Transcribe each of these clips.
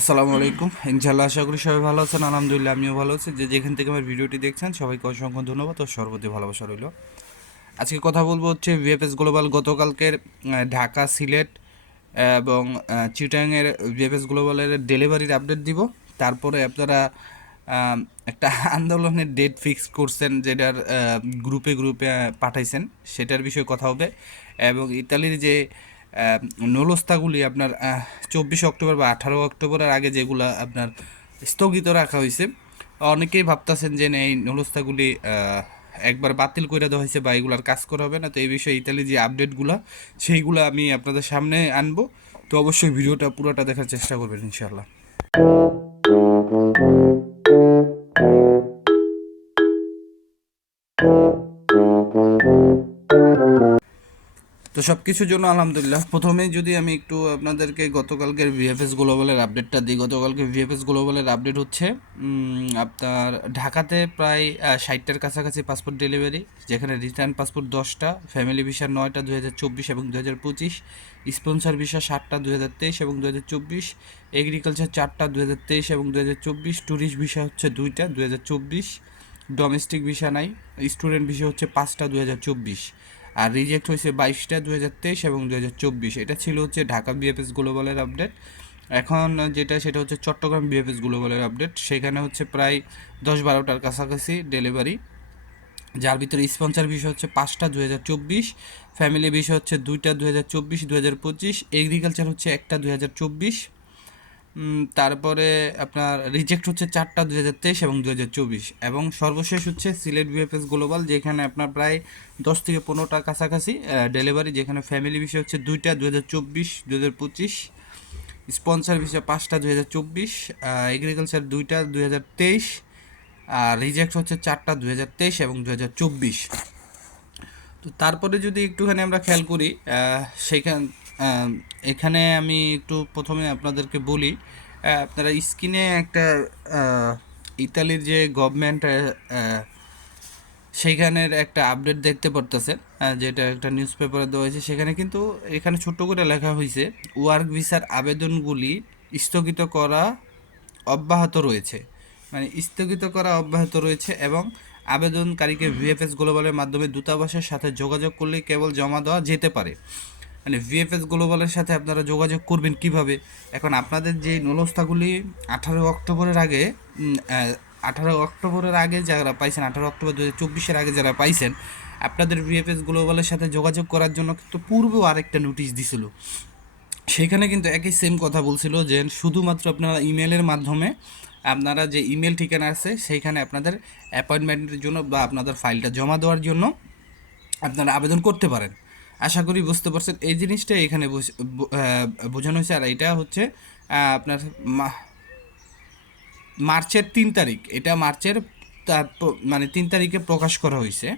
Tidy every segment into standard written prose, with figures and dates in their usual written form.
আসসালামু আলাইকুম। ইনশাআল্লাহ আশা করি সবাই ভালো আছেন। আলহামদুলিল্লাহ আমিও ভালো আছি। যে যেখান থেকে আমার ভিডিওটি দেখছেন সবাইকে অসংখ্য ধন্যবাদ ও সর্বতি ভালোবাসা রইল। আজকে কথা বলবো হচ্ছে ভিএফএস গ্লোবাল গতকালকের ঢাকা, সিলেট এবং চিটাংয়ের ভিএফএস গ্লোবালের ডেলিভারির আপডেট দিব। তারপরে আপনারা একটা আন্দোলনের ডেট ফিক্স করছেন, যেটার গ্রুপে গ্রুপে পাঠাইছেন, সেটার বিষয়ে কথা হবে। এবং ইতালির যে নলস্তাগুলি আপনার 24 অক্টোবর বা 18 অক্টোবরের আগে যেগুলো আপনার স্থগিত রাখা হয়েছে, অনেকেই ভাবতেছেন যে এই নলস্তাগুলি একবার বাতিল করে দেওয়া হয়েছে বা এগুলার কাজ করা হবে না। তো এই বিষয়ে ইতালি যে আপডেটগুলো সেইগুলো আমি আপনাদের সামনে আনবো। তো অবশ্যই ভিডিওটা পুরোটা দেখার চেষ্টা করবেন ইনশাল্লাহ। তো সব কিছুর জন্য আলহামদুলিল্লাহ। প্রথমেই যদি আমি একটু আপনাদেরকে গতকালকের ভিএফএস গ্লোবালের আপডেটটা দিই। গতকালকে ভিএফএস গ্লোবালের আপডেট হচ্ছে আপনার ঢাকাতে প্রায় 60টার কাছাকাছি পাসপোর্ট ডেলিভারি, যেখানে রিটার্ন পাসপোর্ট 10টা, ফ্যামিলি ভিসা 9টা 2024 এবং 2025, স্পন্সর ভিসা 7টা 2023 এবং 2024, এগ্রিকালচার 4টা 2023 এবং 2024, ট্যুরিস্ট ভিসা হচ্ছে 2টা 2024, ডোমেস্টিক ভিসা নাই, স্টুডেন্ট ভিসা হচ্ছে 5টা 2024, আর রিজেক্ট হয়েছে 22টা 2023 এবং 2024। এটা ছিল হচ্ছে ঢাকা বিএফএস গ্লোবালের আপডেট। এখন যেটা সেটা হচ্ছে চট্টগ্রাম বিএফএস গ্লোবালের আপডেট। সেখানে হচ্ছে প্রায় 10-12টার কাছাকাছি ডেলিভারি, যার ভিতরে স্পন্সর বিষয় হচ্ছে 5টা 2024, ফ্যামিলি বিষয় হচ্ছে 2টা 2024 2025, এগ্রিকালচার হচ্ছে 1টা 2024, তারপরে আপনার রিজেক্ট হচ্ছে 4টা 2023 এবং 2024, এবং সর্বশেষ হচ্ছে সিলেট বিএফএস গ্লোবাল, যেখানে আপনার প্রায় 10 থেকে 15টার কাছাকাছি ডেলিভারি, যেখানে ফ্যামিলি বিষয় হচ্ছে 2টা 2024 2025, স্পন্সর বিষয় 5টা 2024, এগ্রিকালচার 2টা 2023, আর রিজেক্ট হচ্ছে 4টা 2023 এবং 2024। তো তারপরে যদি একটুখানি আমরা খেয়াল করি, সেখান আহ, এখানে আমি একটু প্রথমে আপনাদেরকে বলি, আপনারা স্ক্রিনে একটা আহ, ইতালির যে গভর্নমেন্ট সেইখানের একটা আপডেট দেখতে পারতেছেন, যেটা একটা নিউজ পেপারে দেওয়া হয়েছে। সেখানে কিন্তু এখানে ছোট্ট করে লেখা হয়েছে ওয়ার্ক ভিসার আবেদনগুলি স্থগিত করা অব্যাহত রয়েছে। মানে স্থগিত করা অব্যাহত রয়েছে, এবং আবেদনকারীকে ভিএফএস গ্লোবালের মাধ্যমে দূতাবাসের সাথে যোগাযোগ করলেই কেবল জমা দেওয়া যেতে পারে। মানে ভিএফএস গ্লোবালের সাথে আপনারা যোগাযোগ করবেন কিভাবে? এখন আপনাদের যে নলস্থাগুলি 18 অক্টোবরের আগে, 18 অক্টোবরের আগে যারা পাইছেন, 18 অক্টোবর 2024-এর আগে যারা পাইছেন, আপনাদের ভিএফএস গ্লোবালের সাথে যোগাযোগ করার জন্য কিন্তু পূর্বেও আরেকটা নোটিশ দিছিল। সেখানে কিন্তু একই সেম কথা বলছিল যে শুধুমাত্র আপনারা ইমেলের মাধ্যমে, আপনারা যে ইমেল ঠিকানা আছে সেইখানে আপনাদের অ্যাপয়েন্টমেন্টের জন্য বা আপনাদের ফাইলটা জমা দেওয়ার জন্য আপনারা আবেদন করতে পারেন। আশা করি বুঝতে পারছেন এই জিনিসটা এখানে বোঝানো হয়েছে। আর এটা হচ্ছে আপনার মার্চের 3 তারিখ, এটা মার্চের মানে 3 তারিখে প্রকাশ করা হয়েছে।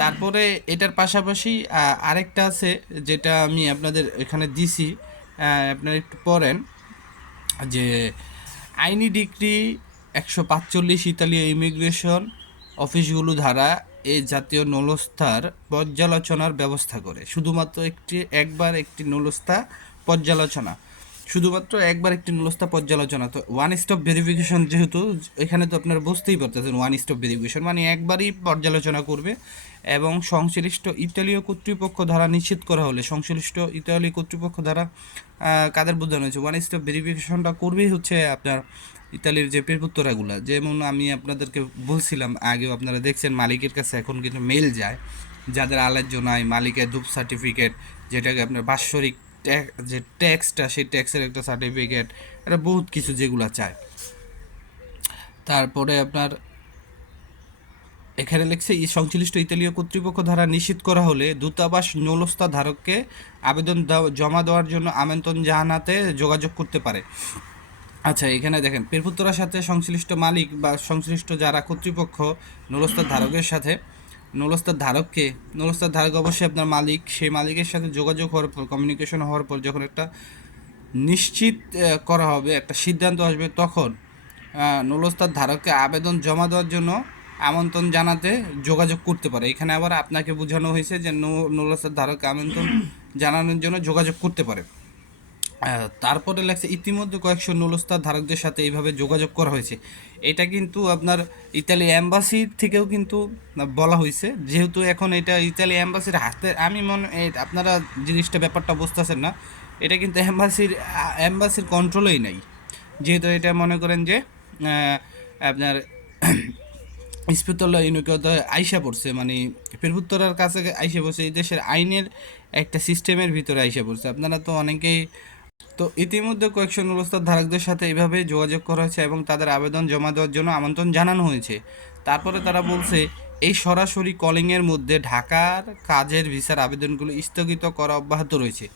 তারপরে এটার পাশাপাশি আরেকটা আছে, যেটা আমি আপনাদের এখানে দিছি, আপনারা একটু পড়েন যে আইনি ডিক্রি 145 ইতালীয় ইমিগ্রেশন অফিসগুলো ধারা এই জাতীয় নলস্থার পর্যালোচনার ব্যবস্থা করে। শুধুমাত্র একবার একটি নলস্থা পর্যালোচনা, শুধুমাত্র একবার একটি নলস্থা পর্যালোচনা। তো ওয়ান স্টপ ভেরিফিকেশন, যেহেতু এখানে তো আপনারা বুঝতেই পারতেছেন ওয়ান স্টপ ভেরিফিকেশন মানে একবারই পর্যালোচনা করবে, এবং সংশ্লিষ্ট ইতালীয় কর্তৃপক্ষ দ্বারা নিশ্চিত করা হলে, সংশ্লিষ্ট ইতালীয় কর্তৃপক্ষ দ্বারা কাদের বোঝানো হয়েছে ওয়ান স্টপ ভেরিফিকেশনটা করবেই হচ্ছে আপনার ইতালির যে পেরপুত্তরাগুলা। যেমন আমি আপনাদেরকে বলছিলাম আগেও, আপনারা দেখছেন মালিকের কাছে এখন কিন্তু মেল যায়, যাদের আলাজ্য নাই, মালিকের ধূপ সার্টিফিকেট, যেটাকে আপনার বাৎসরিক যে ট্যাক্সটা, সেই ট্যাক্সের একটা সার্টিফিকেট, এটা বহুত কিছু যেগুলো চায়। তারপরে আপনার এখানে লিখছে সংশ্লিষ্ট ইতালীয় কর্তৃপক্ষ দ্বারা নিশ্চিত করা হলে দূতাবাস নৌলস্থা ধারককে আবেদন জমা দেওয়ার জন্য আমন্ত্রণ জানাতে যোগাযোগ করতে পারে। আচ্ছা, এখানে দেখেন পেরপুত্তরার সাথে সংশ্লিষ্ট মালিক বা সংশ্লিষ্ট যারা কর্তৃপক্ষ, নৌলস্থার ধারকের সাথে, নৌলস্থার ধারককে, নৌলস্থার ধারক অবশ্যই আপনার মালিক, সেই মালিকের সাথে যোগাযোগ হওয়ার পর, কমিউনিকেশন হওয়ার পর, যখন একটা নিশ্চিত করা হবে, একটা সিদ্ধান্ত আসবে, তখন নৌলস্থার ধারককে আবেদন জমা দেওয়ার জন্য আমন্ত্রণ জানাতে যোগাযোগ করতে পারে। এখানে আবার আপনাকে বোঝানো হয়েছে যে নৌলস্থার ধারককে আমন্ত্রণ জানানোর জন্য যোগাযোগ করতে পারে। তারপরে লেখছে ইতিমধ্যে কয়েকশো নুলস্তার ধারকদের সাথে এইভাবে যোগাযোগ করা হয়েছে। এটা কিন্তু আপনার ইতালি অ্যাম্বাসি থেকেও কিন্তু বলা হয়েছে, যেহেতু এখন এটা ইতালি অ্যাম্বাসির হাতে, আমি আপনারা জিনিসটা ব্যাপারটা বুঝতেছেন না, এটা কিন্তু অ্যাম্বাসির কন্ট্রোলেই নাই, যেহেতু এটা মনে করেন যে আপনার ইস্পিতলা ইউনিকতে আইসা পড়ছে, মানে পেরভুত্তরার কাছে আইসা পড়ছে, এই দেশের আইনের একটা সিস্টেমের ভিতরে আইসা পড়ছে। আপনারা তো অনেকেই তো ইতিমধ্যে কয়েকশো নুরস্তার ধারকদের সাথে এইভাবে যোগাযোগ করা হয়েছে এবং তাদের আবেদন জমা দেওয়ার জন্য আমন্ত্রণ জানানো হয়েছে। তারপরে তারা বলছে এই সরাসরি কলিংয়ের মধ্যে ঢাকার কাজের ভিসার আবেদনগুলো স্থগিত করা অব্যাহত রয়েছে।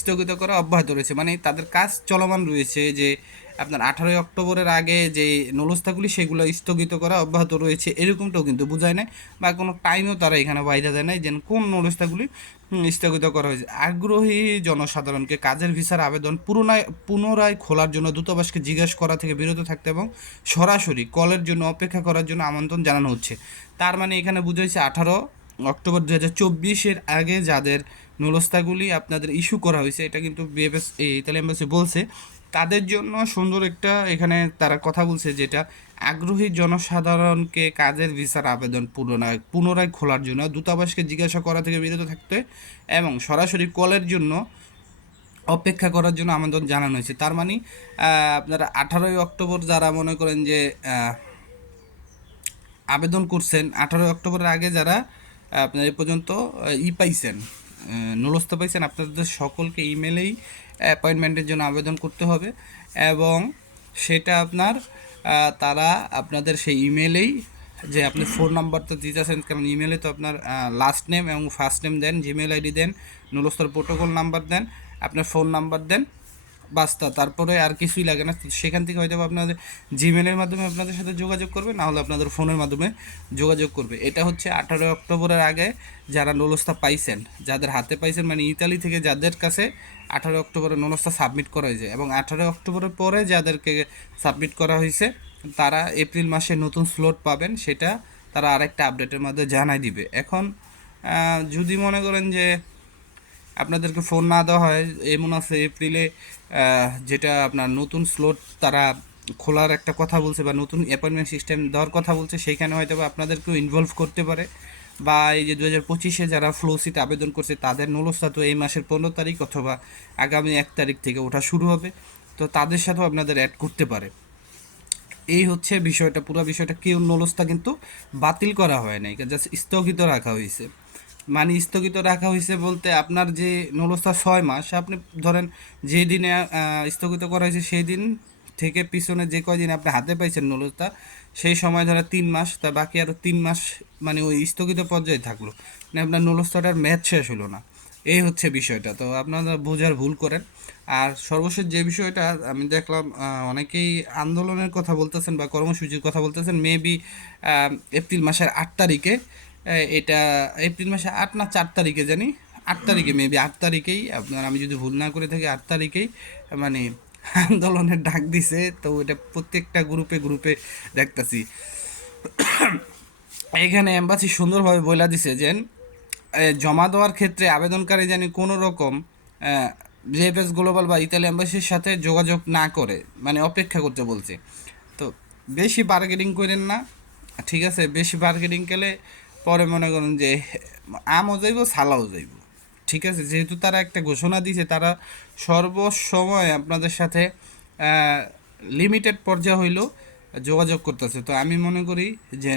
স্থগিত করা অব্যাহত রয়েছে মানে তাদের কাজ চলমান রয়েছে, যে আপনার 18 অক্টোবরের আগে যে নলস্থাগুলি সেগুলো স্থগিত করা অব্যাহত রয়েছে, এরকমটাও কিন্তু বোঝায় নাই, বা কোনো টাইমও তারা এখানে বাইরে দেয় নাই যে কোন নলস্থাগুলি স্থগিত করা হয়েছে। আগ্রহী জনসাধারণকে কাজের ভিসার আবেদন পুনরায় খোলার জন্য দূতাবাসকে জিজ্ঞাসা করা থেকে বিরত থাকতে এবং সরাসরি কলের জন্য অপেক্ষা করার জন্য আমন্ত্রণ জানানো হচ্ছে। তার মানে এখানে বুঝাইছে 18 অক্টোবর 2024 আগে যাদের নুলস্তাগুলি আপনাদের ইস্যু করা হয়েছে, এটা কিন্তু বিএফএস ইতালি এম্বাসি বলছে, তাদের জন্য সুন্দর একটা এখানে তারা কথা বলছে, যেটা আগ্রহী জনসাধারণকে কাজের ভিসার আবেদন পুনরায় খোলার জন্য দূতাবাসকে জিজ্ঞাসা করা থেকে বিরত থাকতে এবং সরাসরি কলের জন্য অপেক্ষা করার জন্য আমন্ত্রণ জানানো হয়েছে। তার মানে আপনারা 18 অক্টোবর যারা মনে করেন যে আবেদন করছেন, 18 অক্টোবরের আগে যারা আপনার এ পর্যন্ত পাইছেন, নুলস্থ পাইছেন, আপনাদের সকলকে ইমেলেই অ্যাপয়েন্টমেন্টের জন্য আবেদন করতে হবে এবং সেটা আপনার তারা আপনাদের সেই ইমেলেই, যে আপনি ফোন নাম্বার তো দিতেছেন, কারণ ইমেলে তো আপনার লাস্ট নেম এবং ফার্স্ট নেম দেন, জিমেল আইডি দেন, নুলস্থর প্রোটোকল নাম্বার দেন, আপনার ফোন নাম্বার দেন, বাস্তা, তারপরে আর কিছুই লাগে না। সেখান থেকে হয়তো আপনাদের জিমেলের মাধ্যমে আপনাদের সাথে যোগাযোগ করবে, না হলে আপনাদের ফোনের মাধ্যমে যোগাযোগ করবে। এটা হচ্ছে 18 অক্টোবরের আগে যারা নলস্তা পাইছেন, যাদের হাতে পাইছেন, মানে ইতালি থেকে যাদের কাছে 18 অক্টোবরে নলস্তা সাবমিট করা হয়েছে, এবং 18 অক্টোবরের পরে যাদেরকে সাবমিট করা হয়েছে তারা এপ্রিল মাসে নতুন স্লট পাবেন, সেটা তারা আরেকটা আপডেটের মধ্যে জানাই দিবে। এখন যদি মনে করেন যে আপনাদেরকে ফোন না দেওয়া হয়, এমন আছে এপ্রিলে যেটা আপনার নতুন স্লট তারা খোলার একটা কথা বলছে বা নতুন অ্যাপয়েন্টমেন্ট সিস্টেম দেওয়ার কথা বলছে, সেইখানে হয়তো বা আপনাদেরকেও ইনভলভ করতে পারে। বা এই যে 2025-এ যারা ফ্লোসিতে আবেদন করছে তাদের নলস্তা তো এই মাসের 15 তারিখ অথবা আগামী 1 তারিখ থেকে ওঠা শুরু হবে, তো তাদের সাথেও আপনাদের অ্যাড করতে পারে। এই হচ্ছে বিষয়টা, পুরো বিষয়টা, কেউ নলস্তা কিন্তু বাতিল করা হয় নাই, জাস্ট স্থগিত রাখা হয়েছে। মানে স্থগিত রাখা হয়েছে বলতে আপনার যে নলস্তা 6 মাস, আপনি ধরেন যে দিনে স্থগিত করা হয়েছে সেই দিন থেকে পিছনে যে কয়দিন আপনি হাতে পাইছেন নলস্তা, সেই সময় ধরে 3 মাস, তা বাকি আরও 3 মাস মানে ওই স্থগিত পর্যায়ে থাকলো, মানে আপনার নলস্তাটার ম্যাচ শেষ হলো না। এই হচ্ছে বিষয়টা, তো আপনারা বোঝার ভুল করেন। আর সর্বশেষ যে বিষয়টা আমি দেখলাম, অনেকেই আন্দোলনের কথা বলতেছেন বা কর্মসূচির কথা বলতেছেন, মেবি এপ্রিল মাসের 8 তারিখে, এটা এপ্রিল মাসে 8 না 4 তারিখে জানি, 8 তারিখে, মেবি 8 তারিখেই আপনার, আমি যদি ভুল না করে থাকি 8 তারিখেই মানে আন্দোলনের ডাক দিছে। তো এটা প্রত্যেকটা গ্রুপে গ্রুপে দেখতেছি। এখানে এম্বাসি সুন্দরভাবে বলে দিছে যে জমা দেওয়ার ক্ষেত্রে আবেদনকারী যেন কোনো রকম জেএফএস গ্লোবাল বা ইতালি এম্বাসির সাথে যোগাযোগ না করে, মানে অপেক্ষা করতে বলছে। তো বেশি বার্গেনিং করেন না, ঠিক আছে? বেশি বার্গেনিং করলে পরে মনে করেন যে আমও যাইব সালাও যাইব, ঠিক আছে? যেহেতু তারা একটা ঘোষণা দিয়েছে, তারা সর্বসময় আপনাদের সাথে লিমিটেড পর্যায়ে হইলেও যোগাযোগ করতেছে। তো আমি মনে করি যে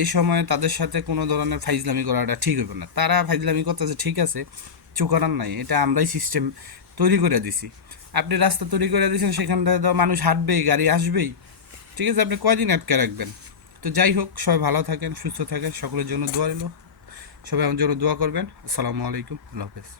এই সময়ে তাদের সাথে কোনো ধরনের ফাইজলামি করাটা ঠিক হবে না। তারা ফাইজলামি করতেছে, ঠিক আছে, কিছু করার নাই, এটা আমরাই সিস্টেম তৈরি করে দিছি। আপনি রাস্তা তৈরি করে দিয়েছেন, সেখানটায় তো মানুষ হাঁটবেই, গাড়ি আসবেই, ঠিক আছে? আপনি কয়দিন আটকে রাখবেন? তো যাই হোক, সবাই ভালো থাকেন, সুস্থ থাকেন, সকলের জন্য দোয়া রইল, সবাই আমার জন্য দোয়া করবেন। আসসালামু আলাইকুম, আল্লাহ হাফেজ।